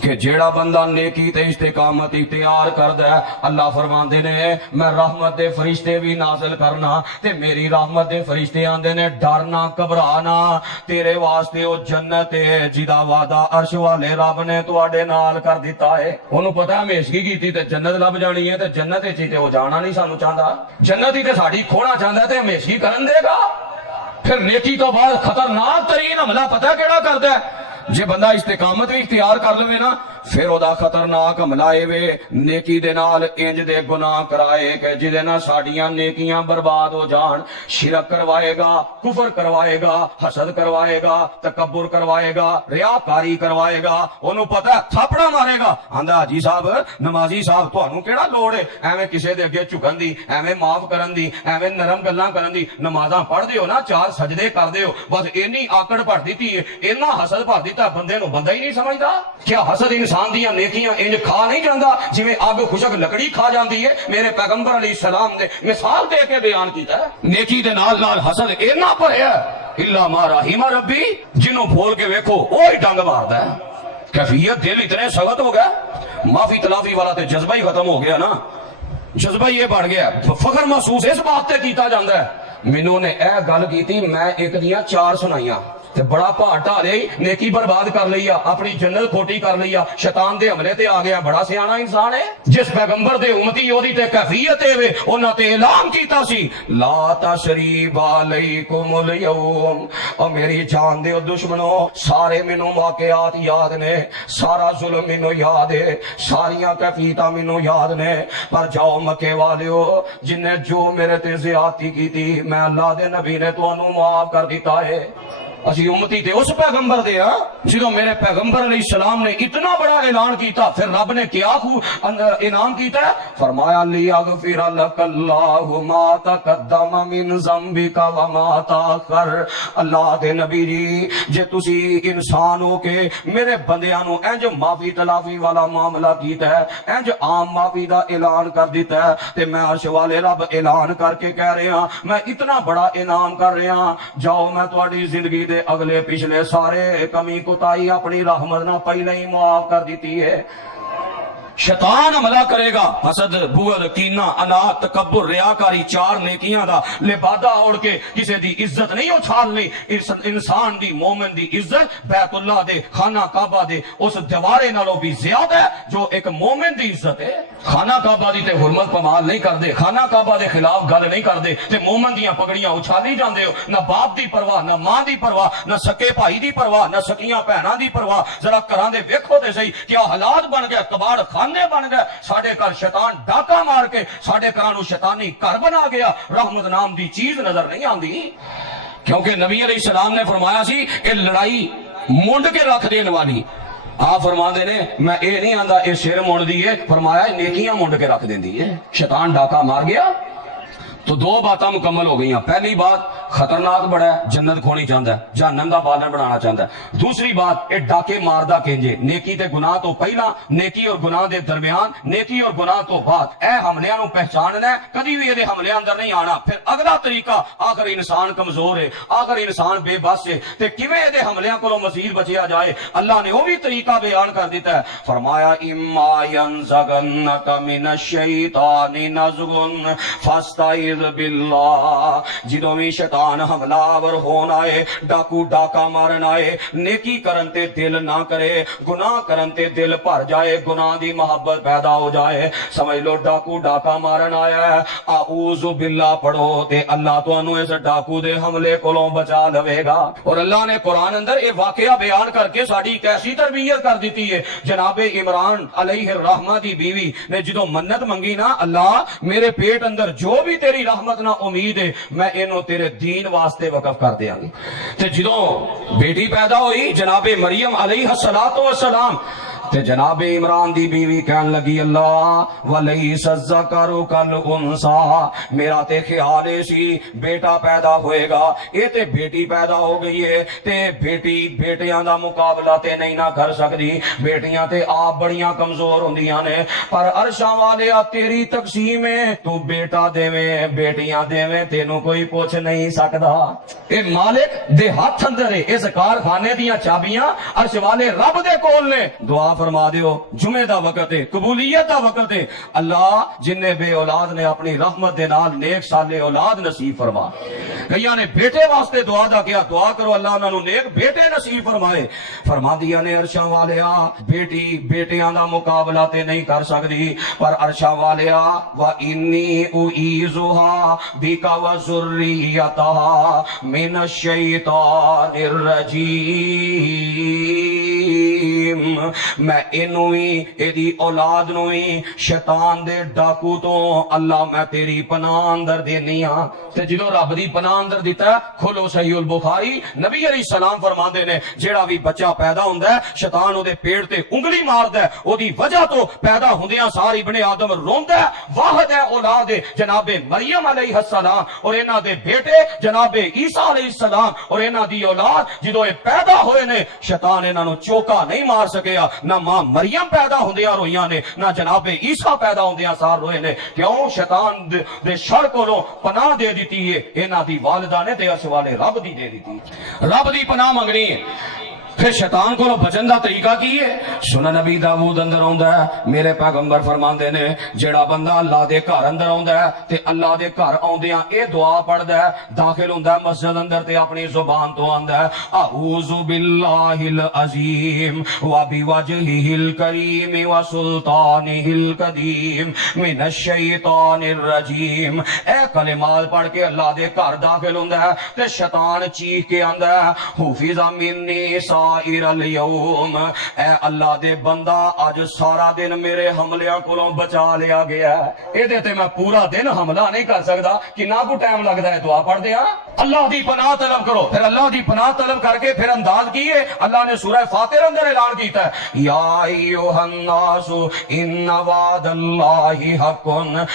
کہ جیڑا بندہ نیکی تے استقامت اختیار کردا ہے اللہ فرماندے نے میں رحمت دے فرشتے بھی نازل کرنا تے میری رحمت دے فرشتے آندے نے ڈرنا گھبرانا تیرے واسطے او جنت ہے جدا وعدہ عرش والے رب نے تواڈے نال کر دیتا ہے اونوں پتہ ہے ہمیشگی کیتی تے جنت لب جانی ہے تے جنت وچ تے او جانا نہیں سانو چاہندا جنت ہی تے ساڈی کھونا چاہندا تے ہمیشگی کرن دے گا پھر نیکی تو بعد خطرناک ترین حملہ پتہ کیڑا کردا ہے جے بندہ استقامت بھی اختیار کر لوے نا پھر او دا خطرناک حملہ اے وے نیکی دے نال انج دے گناہ کرائے کہ جدے نال ساڈیاں نیکیاں برباد ہو جان شرک کروائے گا کفر کروائے گا حسد کروائے گا تکبر کروائے گا ریاکاری کروائے گا اونوں پتہ ہے تھاپڑا مارے گا آندا حاجی صاحب نمازی صاحب تانوں کیڑا لوڑ ہے ایویں کسے دے اگے جھکن دی ایویں معاف کرن دی ایویں نرم گلاں کرن دی نمازاں پڑھ دیو نا چار سجدے کر دیو بس اینی آکڑ بھر دتی ہے اینا حسد بھر دیتا بندے نو بندہ ہی نہیں سمجھدا کیا حسد انسان دیاں نیکیاں انج کھا نہیں جاندا جویں اگ خشک لکڑی کھا جاندی ہے میرے پیغمبر علیہ السلام نے مثال دے کے بیان کیتا ہے نیکی دے نال نال حسد اینا بھریا الا ما رحم ربی جنوں بھول کے ویکھو وہی ڈنگ ماردا ہے کیفیت دل اتنے سخت ہو گیا معافی تلافی والا تے جذبہ ہی ختم ہو گیا نا جذبہ یہ بڑھ گیا فخر محسوس اس بات تے کیتا جاندا ہے مینوں نے اے گل کیتی میں ایک دیاں چار سنائیاں تے بڑا پہاڑ ٹا لے نیکی برباد کر لیا اپنی جنت کھوٹی کر لیا شیطان دے حملے تے آ گیا بڑا سیاںا انسان ہے جس پیغمبر دے امتی اودی تے کیفیت اے وے انہاں تے اعلان کیتا سی لا تشریب علیکم الیوم او میری جان دے دشمنوں سارے مینوں واقعات یاد نے سارا ظلم مینوں یاد ہے ساریاں کیفیتاں مینوں یاد نے پر جاؤ مکے والیو جن نے جو میرے تے زیادتی کیتی میں اللہ دے نبی نے تانوں معاف کر دیتا ہے اسی امتی تے اس پیغمبر دے ہاں جدوں میرے پیغمبر علیہ السلام نے اتنا بڑا اعلان کیتا پھر رب نے کیا انعام کیتا ہے فرمایا لیغفر لک اللہ ما تقدم من ذنبک وما تاخر اللہ دے نبی جی جے تسی انسان ہو کے میرے بندیاں نو انج معافی تلافی والا معاملہ کیتا ہے انج عام معافی دا اعلان کر دیتا ہے تے میں عرش والے رب اعلان کر کے کہہ رہا میں اتنا بڑا انعام کر رہا جاؤ میں تہاڈی زندگی دے اگلے پچھلے سارے کمی کوتاہی اپنی رحمت نہ پہلے ہی معاف کر دیتی ہے شیطان حملہ کرے گا حسد بغض کینہ انات تکبر ریاکاری چار نیکیاں دا لبادہ اوڑ کے کسے دی عزت نہیں اچھالنی انسان دی مومن دی عزت بیت اللہ دے خانہ کعبہ دے اس دیوارے نالوں بھی زیادہ ہے جو ایک مومن دی عزت ہے خانہ کعبہ دی تے حرمت پمال نہیں کر دے خانہ کعبہ دے خلاف گل نہیں کر دے تے مومن دیاں پگڑیاں اچھالی جاندے ہو نہ باپ دی پرواہ نہ ماں دی پرواہ نہ سکے بھائی دی پرواہ نہ سکیاں بہناں دی پرواہ ذرا کراں دے ویکھو تے صحیح کیا حالات بن گئے کباڑ خانے بن گئے ساڈے گھر شیطان ڈاکا مار کے ساڈے گھراں نو شیطانی گھر بنا گیا رحمت نام دی چیز نظر نہیں آندی کیونکہ نبی علیہ السلام نے فرمایا سی کہ لڑائی مونڈ کے رکھ دین والی آپ فرما دے نے میں اے نہیں آندا اے سر مونڈ دی ہے فرمایا نیکیاں مونڈ کے رکھ دیندی ہے شیطان ڈاکا مار گیا تو دو باتاں مکمل ہو گئی ہیں پہلی بات خطرناک بڑا ہے جنت کھونی چاہتا ہے جہنم دا بالن بنانا چاہتا ہے دوسری بات اے ڈاکے ماردا کینجے نیکی تے گناہ تو پہلا نیکی اور گناہ دے درمیان نیکی اور گناہ تو بعد اے حملیاں نو پہچاننا ہے کدی بھی یہ حملے اندر نہیں آنا پھر اگلا طریقہ آخر انسان کمزور ہے آخر انسان بے بس ہے تے کیویں دے حملیاں کولوں مزید بچیا جائے اللہ نے وہ بھی طریقہ بیان کر دیتا ہے فرمایا اما ینزغنک من الشیطان نزغ فاستعذ باللہ جدوں بھی شیطان حملہ آور ہون آئے ڈاکو ڈاکا مارن آئے نیکی کرن تے دل نہ کرے گناہ کرن تے دل بھر جائے گناہ دی محبت پیدا ہو جائے سمجھ لو ڈاکو ڈاکا مارن آیا ہے اعوذ باللہ پڑھو تے اللہ تانوں اس ڈاکو دے حملے کولوں بچا لوے گا اور اللہ نے قرآن اندر یہ واقعہ بیان کر کے ساڈی کیسی تربیت کر دیتی ہے جناب عمران علیہ الرحمہ دی بیوی نے جدوں منت منگی نا اللہ میرے پیٹ اندر جو بھی تیری رحمت نہ امید ہے میں انہوں تیرے یقین واسطے وقف کر دیا گے. تے جدوں بیٹی پیدا ہوئی جناب مریم علیہ الصلوۃ والسلام تے جناب عمران دی بیوی کہن لگی اللہ ولیس الذکر کالانثی، میرا تے خیال سی بیٹا پیدا ہوئے گا، اے تے بیٹی پیدا ہو گئی ہے تے بیٹی بیٹیاں دا مقابلہ تے نہیں نہ کر سکتی، بیٹیاں تے آپ بڑیاں کمزور ہوندیاں نے، پر عرشاں والے تیری تقسیم ہے، تو بیٹا دیویں بیٹیاں دیویں تینوں کوئی پوچھ نہیں سکدا. اے مالک دے ہاتھ اندر ہے، اس کارخانے دیاں چابیاں عرش والے رب دے کول نے. دعا فرما دیو، جمعے دا وقت ہے، قبولیت دا وقت ہے. اللہ جن نے بے اولاد نے اپنی رحمت دے نال نیک صالح اولاد نصیب فرما. کئیاں نے بیٹے واسطے دعا دا کیا، دعا کرو اللہ انہاں نوں نیک بیٹے نصیب فرمائے. فرما دیا نے عرشاں والیا بیٹی بیٹیاں دا مقابلہ تے نہیں کر سکتی، پر عرشاں والیا وَإِنِّي أُعِيذُهَا بِكَ وَذُرِّيَّتَهَا مِنَ الشَّيْطَانِ الرَّجِيمِ. میں انہوں ہی ایدی اولاد نوں ہی شیطان دے ڈاکو تو اللہ میں تیری پناہ اندر دینی ہاں. تے جدو رب دی پناہ اندر دیتا ہے کھولو صحیح البخاری نبی علیہ السلام فرماندے نے جیڑا بھی بچہ پیدا ہوندا ہے شیطان او دے پیٹ تے انگلی ماردا ہے، او دی وجہ تو پیدا ہوندیاں ساری ابن آدم روندا ہے. واحد ہے اولاد جناب مریم علیہ السلام اور انہاں دے بیٹے جناب عیسیٰ علیہ السلام اور انہاں دی اولاد جدو اے پیدا ہوئے نے شیطان انہاں نوں چوکا نہیں مار سکیا. نہ ماں مریم پیدا ہوندیاں روئیاں نے، نہ جناب عیسیٰ پیدا ہوندیاں سار روئے نے. کیوں؟ شیطان دے شر کولوں پناہ دے دیتی ہے انہاں دی والدہ نے تے عرش والے رب دی دے دیتی. رب دی پناہ منگنی ہے. پھر شیطان کو بچن دا طریقہ کی ہے؟ سنن نبی داؤد اندر آندا ہے میرے پیغمبر فرماندے نے جڑا بندہ اللہ دے گھر اندر آندا ہے تے اللہ دے گھر آندیاں اے دعا پڑھدا ہے، داخل ہوندا ہے مسجد اندر تے اپنی زبان تو آندا ہے اعوذ باللہ العظیم وبوجہہ الکریم وسلطانہ القدیم من الشیطان الرجیم. اے کلمات پڑھ کے اللہ دے گھر داخل ہوندا ہے تے شیطان چیخ کے آندا ہے حفظ منی اليوم، اے اللہ دے بندہ آج سارا دن میرے حملیاں کولوں بچا لیا گیا ہے. اے دیتے میں پورا دن حملہ نہیں کر سکتا کہ نہ کو ٹائم لگتا ہے. دعا پڑھ دیا اللہ دی پناہ طلب کرو. پھر اللہ دی پناہ طلب کر کے پھر انداز کیے اللہ نے سورہ فاتر اندر اعلان کیتا ہے یا ایھا الناس ان وعد اللہ حق.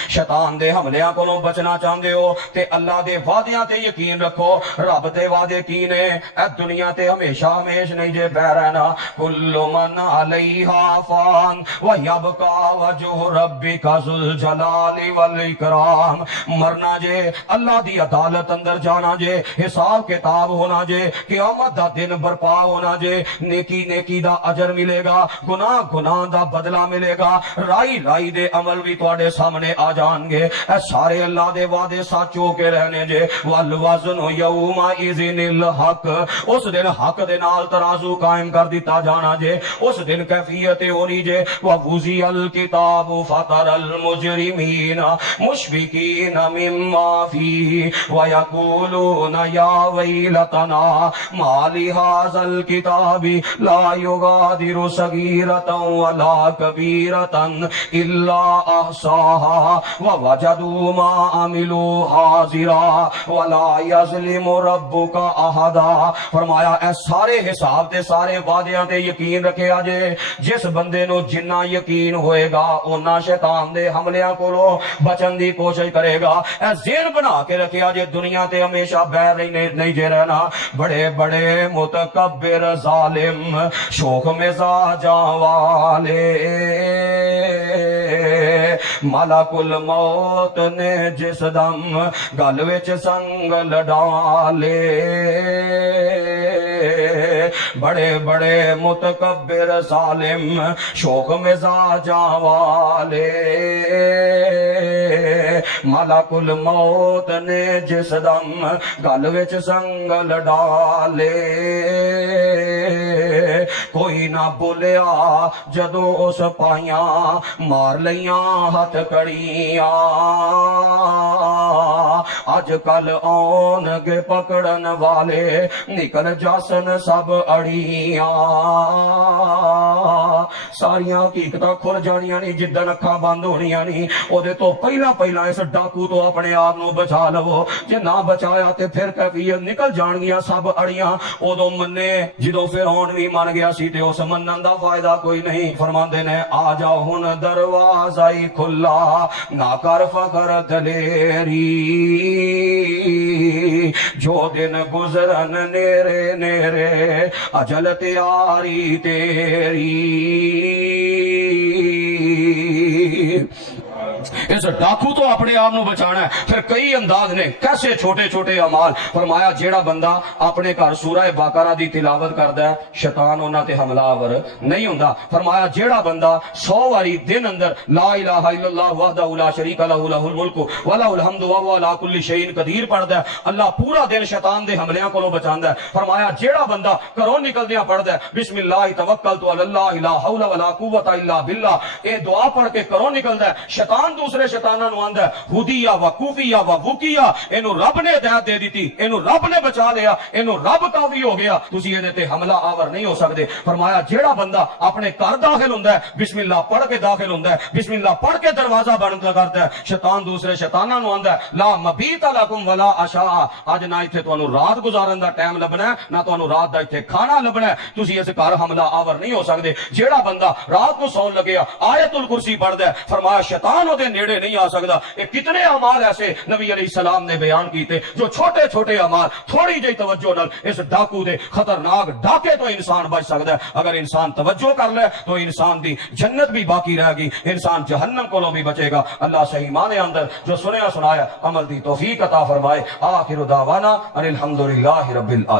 شیطان دے حملیاں کولوں بچنا چاہندے ہو تے اللہ دے وعدیاں تے یقین رکھو. رب دے وعدے کی نے اے دنیا تے ہمیشہ ہمیش نہیں جے پہ رہنا. کل من علیہا فان ویبقا وجہ ربک ذو الجلال والاکرام. مرنا جے اللہ دی عدالت اندر جانا جے، حساب کتاب ہونا جے، قیامت دا دن برپا ہونا جے. نیکی نیکی دا اجر ملے گا، گناہ گناہ دا بدلہ ملے گا، رائی رائی دے عمل بھی تواڈے سامنے آ جان گے. اے سارے اللہ دے وعدے سچ ہو کے رہنے جے. والوزن یومئذ الحق، اس دن حق دے نال ترازو قائم کر دیتا جانا جے. اس دن کیفیت ہونی جے وَوُزِيَ الْكِتَابُ فَتَرَى الْمُجْرِمِينَ مُشْفِقِينَ مِمَّا فِيهِ وَيَقُولُونَ يَا وَيْلَتَنَا مَا لِهَذَا الْكِتَابِ لَا يُغَادِرُ صَغِيرَةً وَلَا كَبِيرَةً إِلَّا أَحْصَاهَا وَوَجَدُوا مَا عَمِلُوا حَاضِرًا وَلَا يَظْلِمُ رَبُّكَ أَحَدًا. فرمایا اے سارے حساب تے سارے وعدیاں تے یقین رکھے آجے. جس بندے نو جنہ یقین ہوئے گا اونا شیطان دے حملیاں کولو بچن دی کوشش کرے گا. اے ذہن بنا کے رکھے آجے دنیا تے ہمیشہ بیر نہیں جے رہنا. بڑے بڑے متکبر ظالم شوخ مزاجاں والے ملک الموت نے جس دم گل وچ سنگل ڈالے. بڑے بڑے متکبر ظالم شوق مزاجاں والے ملک الموت نے جس دم گل وچ سنگل ڈالے. کوئی نہ بولیا جدو اس پائیاں مار لیاں ہتھ کڑیاں. آج کل آن کے پکڑن والے نکل جاسن سب اڑیاں ساریاں حقیقتاں کھل جانیاں نہیں جدن اکھاں بند ہونیاں نہیں او دے تو پہلا اس ڈاکو تو اپنے آپ نو بچا لو جے نہ بچایا تے پھر کیفیت نکل جان گیا سب اڑیاں اودوں منے جدوں فرعون بھی من گیا سی تے اس منن دا فائدہ کوئی نہیں فرماندے نے آ جا ہن دروازہ ہی کھلا نہ کر فخر دلیری جو دن گزرن نیرے نیرے اجل تیاری تیری اس ڈاکو تو اپنے آپ نو بچانا ہے پھر کئی انداز نے کیسے چھوٹے چھوٹے اعمال فرمایا جیڑا بندہ اپنے گھر سورہ باقرہ دی تلاوت کردا ہے شیطان انہاں تے حملہ آور نہیں ہوندا فرمایا جیڑا بندہ 100 واری دن اندر لا الہ الا اللہ وحدہ لا شریک لہ لہ الملک ولہ الحمد وهو علی کل شیء قدیر پڑھدا ہے اللہ پورا دن شیطان دے حملیاں کولوں بچاندا ہے فرمایا جیڑا بندہ گھروں نکلدیاں پڑھدا ہے بسم اللہ توکلت علی اللہ لا حول ولا قوت الا باللہ اے دعا پڑھ کے گھروں نکلدا ہے شیطان دوسرے شیطاناں نو آندا ہے ہدیہ و کوفیہ و وقیہ اینو رب نے ہدایت دے دیتی اینو رب نے بچا لیا اینو رب کافی ہو گیا تسی ایدے تے حملہ آور نہیں ہو سکدے فرمایا جیڑا بندہ اپنے گھر داخل ہوندا ہے بسم اللہ پڑھ کے داخل ہوندا ہے بسم اللہ پڑھ کے دروازہ بند کردا ہے شیطان دوسرے شیطاناں نو آندا ہے لا مبیت لکم ولا عشاء اج نہ ایتھے تانوں رات گزارن دا ٹائم لبنا ہے نہ تانوں رات دا ایتھے کھانا لبنا ہے تسی اس گھر حملہ آور نہیں ہو سکدے جیڑا بندہ رات کو سون لگیا آیت الکرسی پڑھدا ہے فرمایا شیطان او دے نیڑے نہیں آ سکدا یہ کتنے اعمال ایسے نبی علیہ السلام نے بیان کیتے جو چھوٹے چھوٹے اعمال تھوڑی جی توجہ نال اس ڈاکو دے خطرناک ڈاکے تو انسان بچ سکدا ہے اگر انسان توجہ کر لے تو انسان دی جنت بھی باقی رہے گی انسان جہنم کو بھی بچے گا اللہ صحیح معنی اندر جو سنیا سنایا عمل دی توفیق عطا فرمائے آخر دعوانا ان الحمدللہ رب العالمین